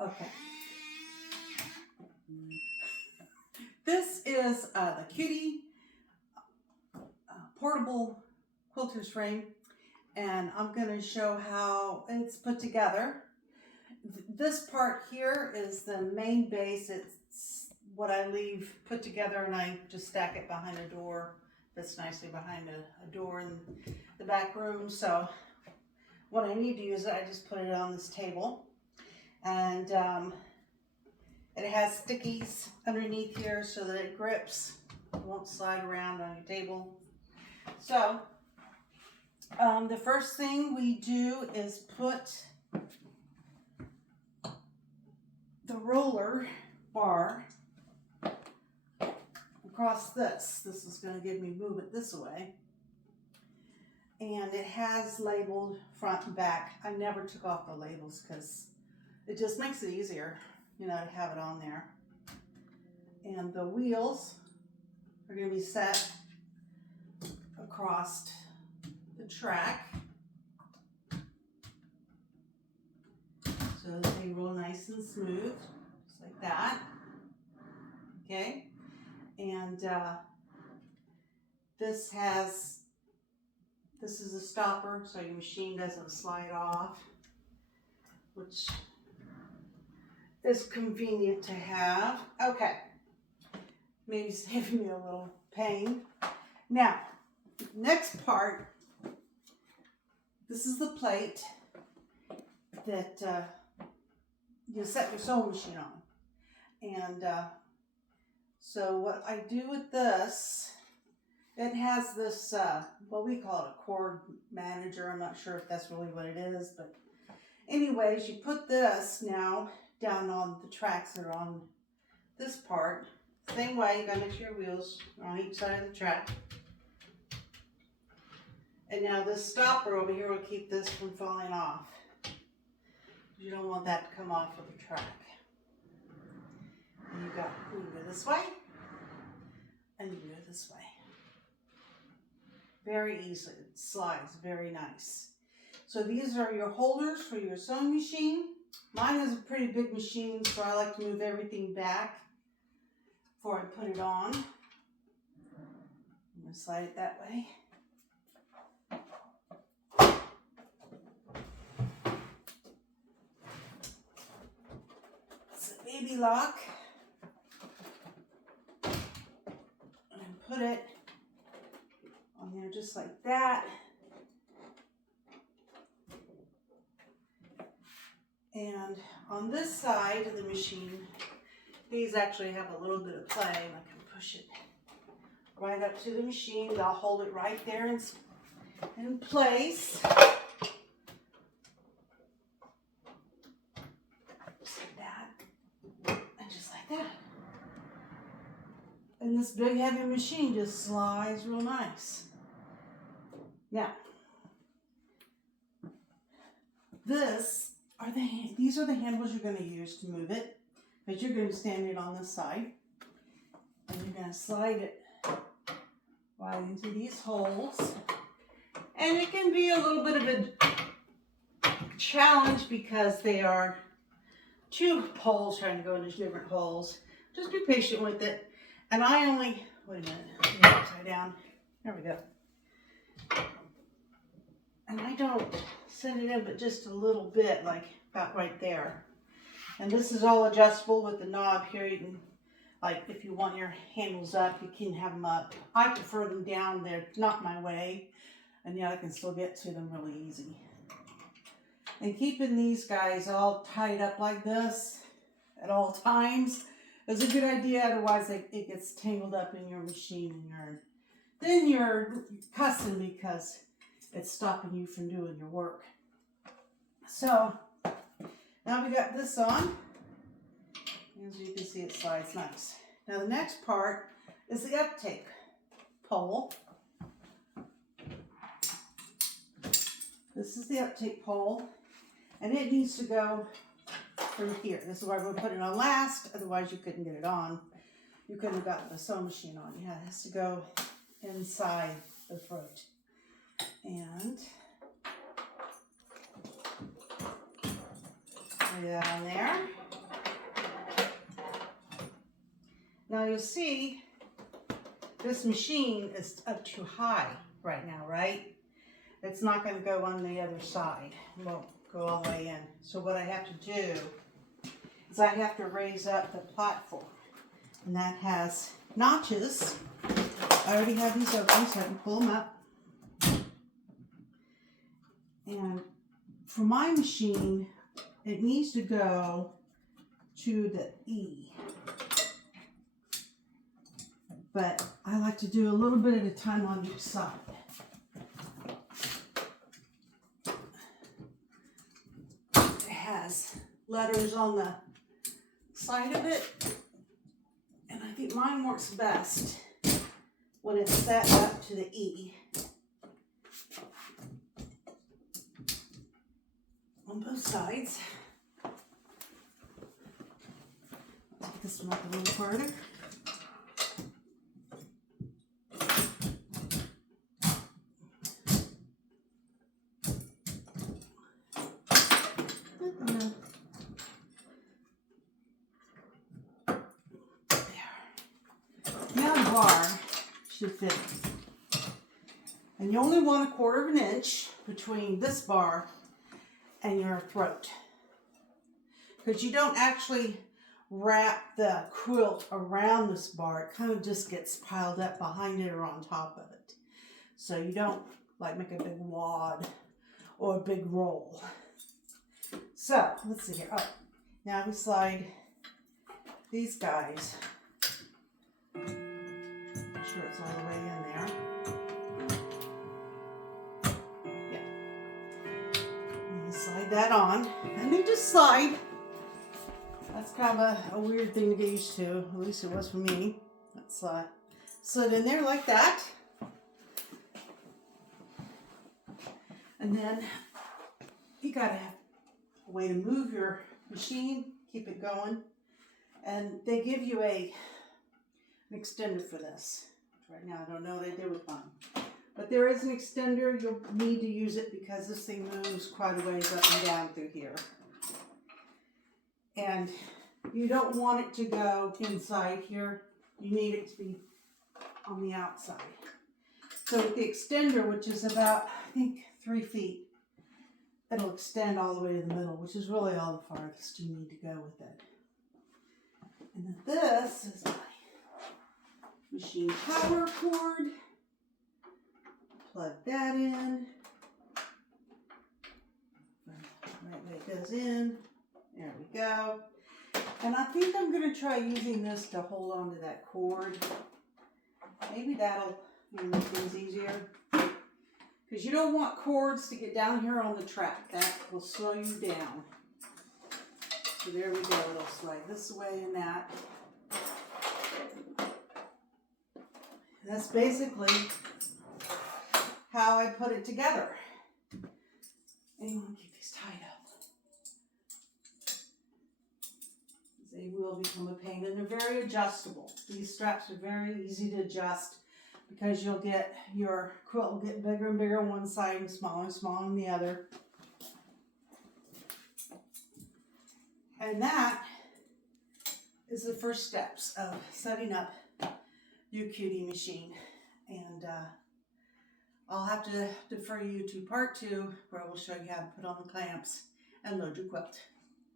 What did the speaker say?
Okay. This is the Cutie portable quilter's frame, and I'm going to show how it's put together. This part here is the main base. It's what I leave put together, and I just stack it behind a door. Fits nicely behind a door in the back room. So when I need to use it, I just put it on this table. And it has stickies underneath here so that it grips. It won't slide around on your table. So the first thing we do is put the roller bar across this. This is going to give me movement this way. And it has labeled front and back. I never took off the labels because it just makes it easier, you know, to have it on there. And the wheels are going to be set across the track so that they roll nice and smooth, just like that. Okay, and this is a stopper so your machine doesn't slide off, which is convenient to have. Okay, maybe saving me a little pain. Now, next part, this is the plate that you set your sewing machine on. And so what I do with this, it has this, what we call it a cord manager. I'm not sure if that's really what it is, but anyways, you put this now down on the tracks that are on this part. Same way, you gotta make sure your wheels are on each side of the track. And now this stopper over here will keep this from falling off. You don't want that to come off of the track. And you can go this way, and you go this way. Very easily, it slides very nice. So these are your holders for your sewing machine. Mine is a pretty big machine, so I like to move everything back before I put it on. I'm going to slide it that way. It's a baby lock. And put it on there just like that. And on this side of the machine, these actually have a little bit of play, and I can push it right up to the machine. I'll hold it right there in place. Just like that, and just like that. And this big heavy machine just slides real nice. Now, these are the handles you're going to use to move it, because you're going to stand it on this side, and you're going to slide it right into these holes. And it can be a little bit of a challenge because they are two poles trying to go into different holes. Just be patient with it. And I only, wait a minute, upside down. There we go. And I don't send it in, but just a little bit, like about right there. And this is all adjustable with the knob here. You can, like, if you want your handles up, you can have them up. I prefer them down. They're not my way, and yet I can still get to them really easy. And keeping these guys all tied up like this at all times is a good idea. Otherwise, it gets tangled up in your machine, and then you're cussing because it's stopping you from doing your work. So now we got this on. As you can see, it slides nice. Now the next part is the uptake pole. This is the uptake pole, and it needs to go through here. This is why we're putting it on last, otherwise you couldn't get it on. You couldn't have gotten the sewing machine on. Yeah, it has to go inside the throat. And lay that on there. Now you'll see this machine is up too high right now, right? It's not going to go on the other side. It won't go all the way in. So what I have to do is I have to raise up the platform. And that has notches. I already have these open so I can pull them up. And for my machine, it needs to go to the E. But I like to do a little bit at a time on each side. It has letters on the side of it, and I think mine works best when it's set up to the E. On both sides. I'll take this one up a little farther. Should fit. And you only want 1/4 inch between this bar and your throat, because you don't actually wrap the quilt around this bar. It kind of just gets piled up behind it or on top of it, so you don't like make a big wad or a big roll. So let's see here. Oh, now we slide these guys. Sure it's all the way in there. Yeah. And you slide that on, and they just slide. That's kind of a weird thing to get used to. At least it was for me. That's slid in there like that. And then you gotta have a way to move your machine, keep it going. And they give you an extender for this. Right now, I don't know what I did with mine. But there is an extender. You'll need to use it because this thing moves quite a ways up and down through here. And you don't want it to go inside here. You need it to be on the outside. So with the extender, which is about, I think, 3 feet, it'll extend all the way to the middle, which is really all the farthest you need to go with it. And then this is my machine power cord. Plug that in. Right way it goes in. There we go. And I think I'm going to try using this to hold on to that cord. Maybe that'll make things easier. Because you don't want cords to get down here on the track. That will slow you down. So there we go. It'll slide this way and that. That's basically how I put it together. And you want to keep these tied up. They will become a pain, and they're very adjustable. These straps are very easy to adjust because you'll get your quilt will get bigger and bigger on one side and smaller on the other. And that is the first steps of setting up your Cutie machine. And I'll have to defer you to part 2 where we'll show you how to put on the clamps and load your quilt.